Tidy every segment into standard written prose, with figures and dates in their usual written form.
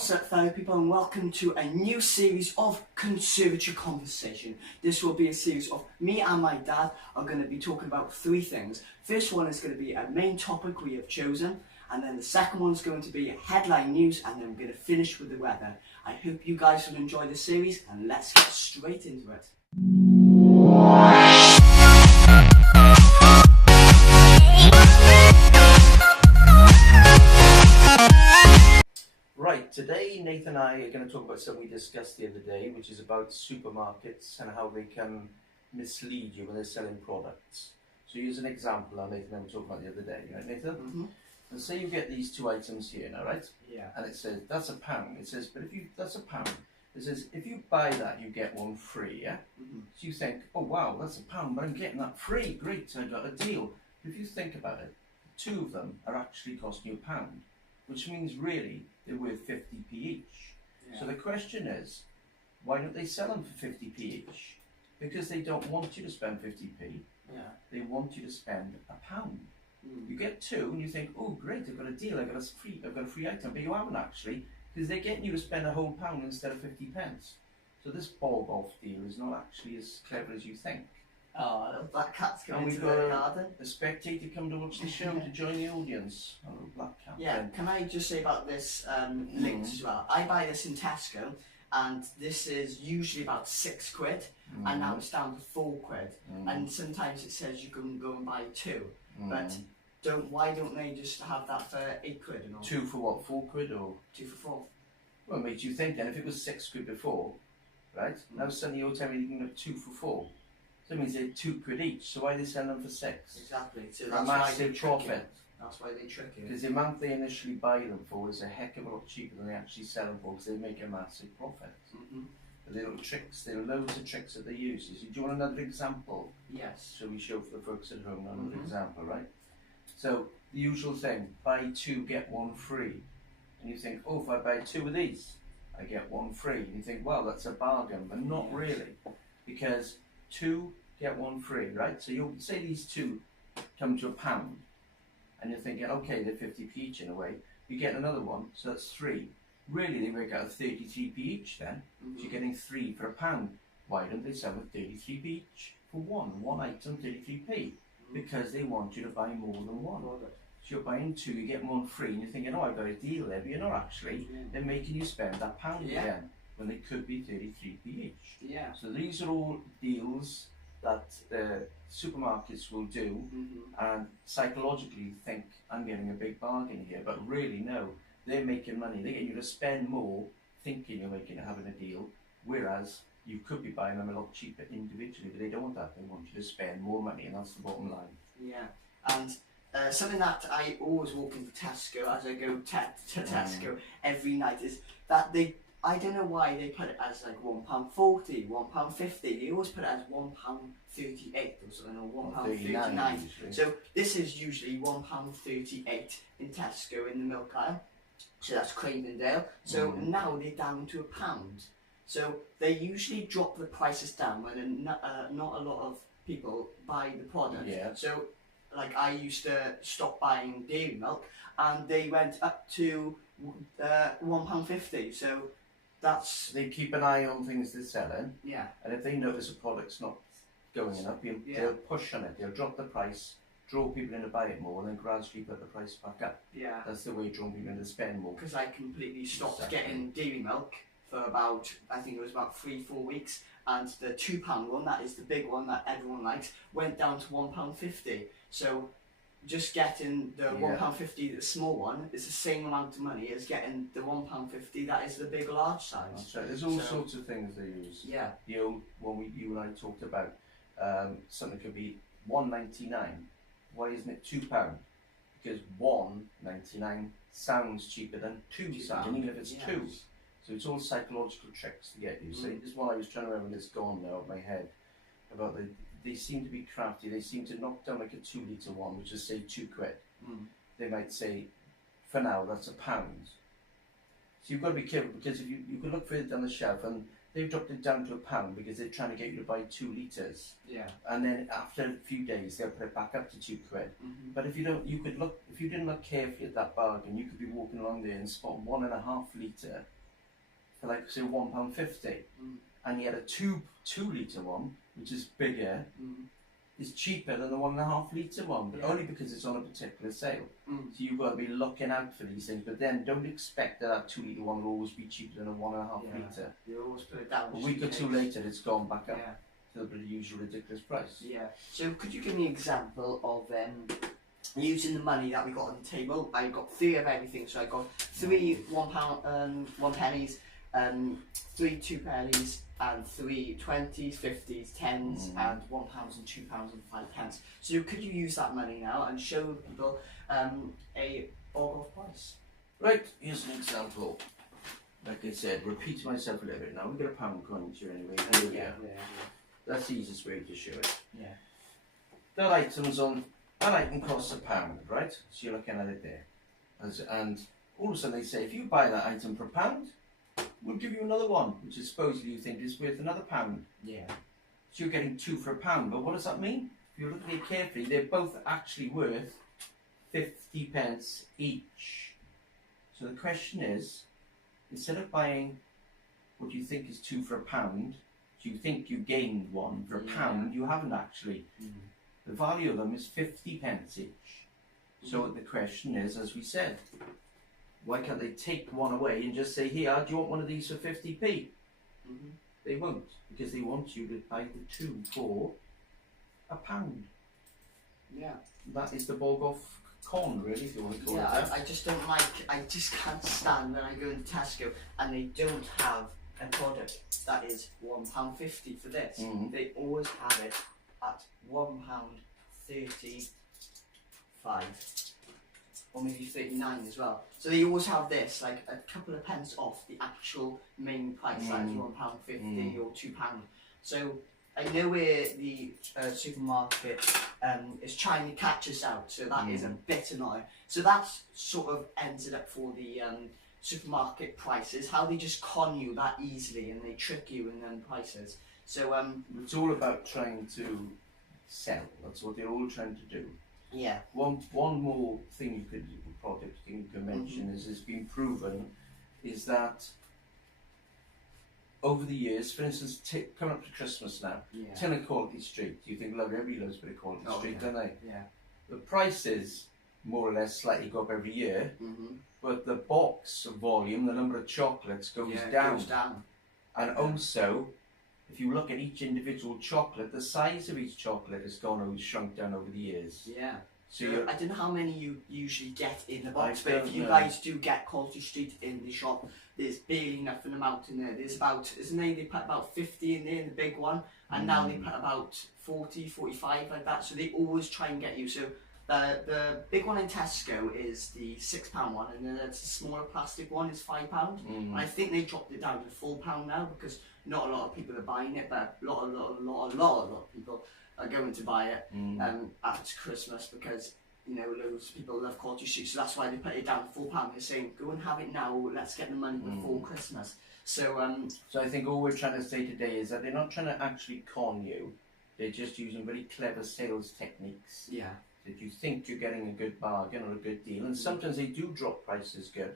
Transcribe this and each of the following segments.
What's up, fellow people, and welcome to a new series of Conservatory Conversation. This will be a series of me and my dad are going to be talking about three things. First one is going to be a main topic we have chosen, and then the second one is going to be headline news, and then we're going to finish with the weather. I hope you guys will enjoy the series, and let's get straight into it. Right, today Nathan and I are going to talk about something we discussed the other day, which is about supermarkets and how they can mislead you when they're selling products. So here's an example that Nathan and I were talking about the other day, right, Nathan? Mm-hmm. And say you get these two items here now, right? Yeah. And it says, that's £1. It says, but that's £1. It says, if you buy that, you get one free, yeah? Mm-hmm. So you think, oh wow, that's £1, but I'm getting that free, great, so I got a deal. But if you think about it, two of them are actually costing you £1, which means really they're worth 50p each. Yeah. So the question is, why don't they sell them for 50p each? Because they don't want you to spend 50p. Yeah. They want you to spend £1. Mm. You get two and you think, oh great, I've got a deal, I've got a free item, but you haven't actually, because they're getting you to spend a whole £1 instead of 50 pence. So this ball golf deal is not actually as clever as you think. Oh, a little black cat's And coming we've into got the garden. a spectator come to watch the show to join the audience. A little black cat. Yeah, can I just say about this lint as well? I buy this in Tesco, and this is usually about £6, and now it's down to £4. And sometimes it says you can go and buy two, but why don't they just have that for £8 and all? Two for what, £4 or? 2 for 4. Well, it makes you think then, if it was £6 before, right? Now suddenly you're telling me you can have 2 for 4. So that means they're £2 each, so why are they selling them for 6? Exactly, so A that's why they massive trick profit. you. That's why they trick you. Because the amount they initially buy them for is a heck of a lot cheaper than they actually sell them for, because they make a massive profit. But there are little tricks, there are loads of tricks that they use. Do you want another example? Yes. So we show for the folks at home another example, right? So the usual thing, buy 2 get 1 free. And you think, oh, if I buy 2 of these, I get 1 free. And you think, well, that's a bargain, but not really, because 2 get 1 free, right? So you'll say these 2 come to £1, and you're thinking, okay, they're 50p each in a way. You get another one, so that's 3. Really, they work out 33p each then. So you're getting 3 for £1. Why don't they sell it 33p each for one item, 33p? Because they want you to buy more than one. So you're buying 2, you get 1 free, and you're thinking, oh, I got a deal there, but you're not actually. They're making you spend that £1 again, when they could be 33p each. Yeah. So these are all deals that supermarkets will do, and psychologically think, I'm getting a big bargain here, but really no, they're making money. They're getting you to spend more thinking you're having a deal, whereas you could be buying them a lot cheaper individually, but they don't want that. They want you to spend more money, and that's the bottom line. Yeah, and something that I always walk into Tesco as I go to Tesco every night is that I don't know why they put it as like £1.40, £1.50. They always put it as £1.38 or something, or £1.39. So this is usually £1.38 in Tesco in the milk aisle. So that's Cravendale. So now they're down to £1. So they usually drop the prices down when not a lot of people buy the product. Yeah. So like I used to stop buying dairy milk, and they went up to £1.50. So they keep an eye on things they're selling. Yeah. And if they notice a product's not going up, they'll push on it. They'll drop the price, draw people in to buy it more, and then gradually put the price back up. Yeah. That's the way drawing people in to spend more. Because I completely stopped getting dairy milk for about, I think it was about 3-4 weeks, and the £2 one, that is the big one that everyone likes, went down to £1.50. So just getting the £1.50, the small one, is the same amount of money as getting the £1.50 that is the big large size. That's right. There's all sorts of things they use. Yeah. The old one you and I talked about, something could be £1.99. Why isn't it £2? Because £1.99 sounds cheaper than £2, even if it's 2. So it's all psychological tricks to get you. So this one I was trying to remember, and it's gone now out of my head, about they seem to be crafty. They seem to knock down like a 2 litre one, which is say £2. They might say, for now, that's £1. So you've got to be careful, because if you can look further down the shelf, and they've dropped it down to £1 because they're trying to get you to buy 2 litres. Yeah. And then after a few days, they'll put it back up to £2. But if you didn't look carefully at that bargain, you could be walking along there and spot 1.5 litre for like say £1.50, and you had a 2 litre one, which is bigger, is cheaper than the 1.5 litre one, but only because it's on a particular sale. So you've got to be looking out for these things, but then don't expect that 2 litre one will always be cheaper than a 1.5 litre. You always put it down. A week or two later, it's gone back up Yeah. to the usual ridiculous price. Yeah. So could you give me an example of using the money that we got on the table? I got 3 of everything. So I got 3 £1, 1 pennies, 3 2 pennies, and 3 20s, 50s, 10s, and £1 and £2 and 5 pence. So could you use that money now and show people a bog off price? Right, here's an example. Like I said, repeating myself a little bit now. We've got a pound coin here anyway. Here we are. That's the easiest way to show it. Yeah. That item costs £1, right? So you're looking at it there. And all of a sudden they say, if you buy that item for £1, we'll give you another one, which is supposedly you think is worth another £1. Yeah. So you're getting 2 for £1. But what does that mean? If you look at it carefully, they're both actually worth 50 pence each. So the question is, instead of buying what you think is 2 for £1, so you think you gained 1 for £1, you haven't actually. The value of them is 50 pence each. So the question is, as we said, why can't they take one away and just say, here, do you want one of these for 50p? They won't, because they want you to buy the 2 for £1. Yeah. That is the bog off con, really, if you want to call it that. I just don't like, I just can't stand when I go into Tesco and they don't have a product that is £1.50 for this. They always have it at £1.35, or maybe 39 as well. So they always have this, like a couple of pence off the actual main price, that is £1.50 or £2. So I know where the supermarket is trying to catch us out, so that is a bit annoying. So that sort of ends it up for the supermarket prices, how they just con you that easily and they trick you in them prices. So it's all about trying to sell. That's what they're all trying to do. Yeah. One more thing you can mention is it's been proven is that over the years, for instance, coming up to Christmas now, tin of Quality Street. You think, love, everybody loves a bit of Quality Street, don't they? Yeah. The prices more or less slightly go up every year, but the box volume, the number of chocolates goes down. And also, if you look at each individual chocolate, the size of each chocolate has shrunk down over the years. Yeah. So I don't know how many you usually get in the box, but if you guys do get Quality Street in the shop, there's barely nothing amount in there. There's about, isn't they put about 50 in there in the big one, and now they put about 40, 45 like that, so they always try and get you. So the big one in Tesco is the £6 one, and then the smaller plastic one is £5. And I think they dropped it down to £4 now, because not a lot of people are buying it, but a lot of people are going to buy it at Christmas, because you know loads of people love Quality Street, so that's why they put it down to £4. They're saying, go and have it now, let's get the money before Christmas. So so I think all we're trying to say today is that they're not trying to actually con you, they're just using very clever sales techniques. Yeah. If you think you're getting a good bargain or a good deal, and sometimes they do drop prices good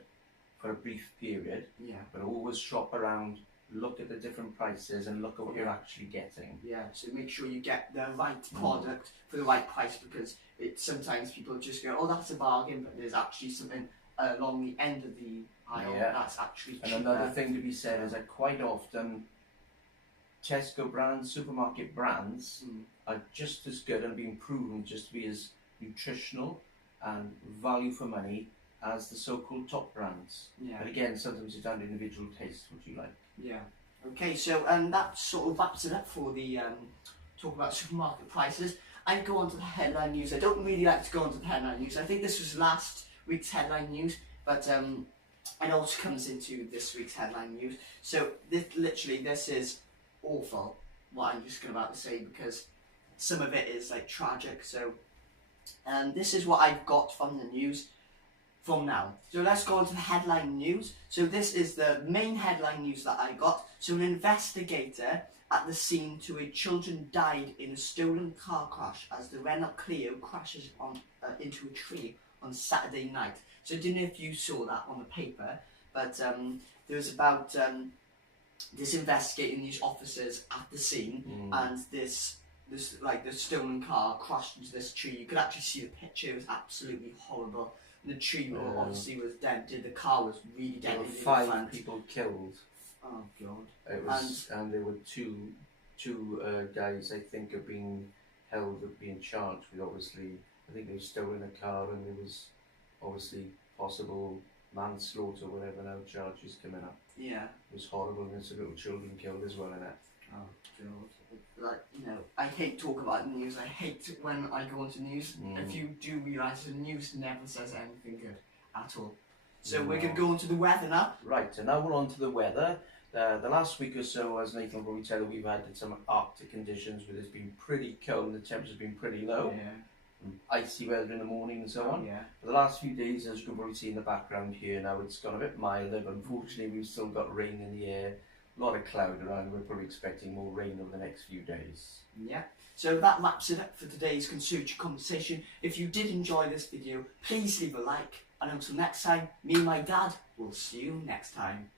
for a brief period, but always shop around, look at the different prices and look at what you're actually getting. Yeah, so make sure you get the right product for the right price, because sometimes people just go, oh, that's a bargain, but there's actually something along the end of the aisle that's actually cheaper. And another thing to be said is that quite often Tesco brands, supermarket brands are just as good and being proven just to be as nutritional and value for money as the so-called top brands. Yeah. But again, sometimes it's down to individual taste, what you like. Yeah. Okay, so that sort of wraps it up for the talk about supermarket prices. I go on to the headline news. I don't really like to go on to the headline news. I think this was last week's headline news, but it also comes into this week's headline news. So this is awful, what I'm just about to say, because some of it is like tragic. So this is what I've got from the news. from now. So let's go on to the headline news. So this is the main headline news that I got. So an investigator at the scene to a children died in a stolen car crash as the Renault Clio crashes into a tree on Saturday night. So I don't know if you saw that on the paper, but there was about this investigating these officers at the scene, and this like the stolen car crashed into this tree. You could actually see the picture. It was absolutely horrible. And the tree obviously was dented. The car was really dented. There were in the 5 front. people killed. Oh god. It was, and there were two guys I think are being charged with, obviously, I think they've stolen a car, and there was obviously possible manslaughter, whatever, now charges coming up. Yeah. It was horrible, and there's some little children killed as well in it. Oh god. Like, you know, I hate talk about the news. I hate when I go into news. If you do realise, the news never says anything good at all. So we're going to go on to the weather now. Right, and now we're on to the weather. The last week or so, as Nathan will probably tell you, we've had some Arctic conditions where it's been pretty cold and the temperature's been pretty low. Yeah. Icy weather in the morning and so on. Yeah. For the last few days, as you can probably see in the background here, now it's got a bit milder, but unfortunately we've still got rain in the air. A lot of cloud around. We're probably expecting more rain over the next few days. Yeah. So that wraps it up for today's Conservatory conversation. If you did enjoy this video, please leave a like. And until next time, me and my dad will see you next time.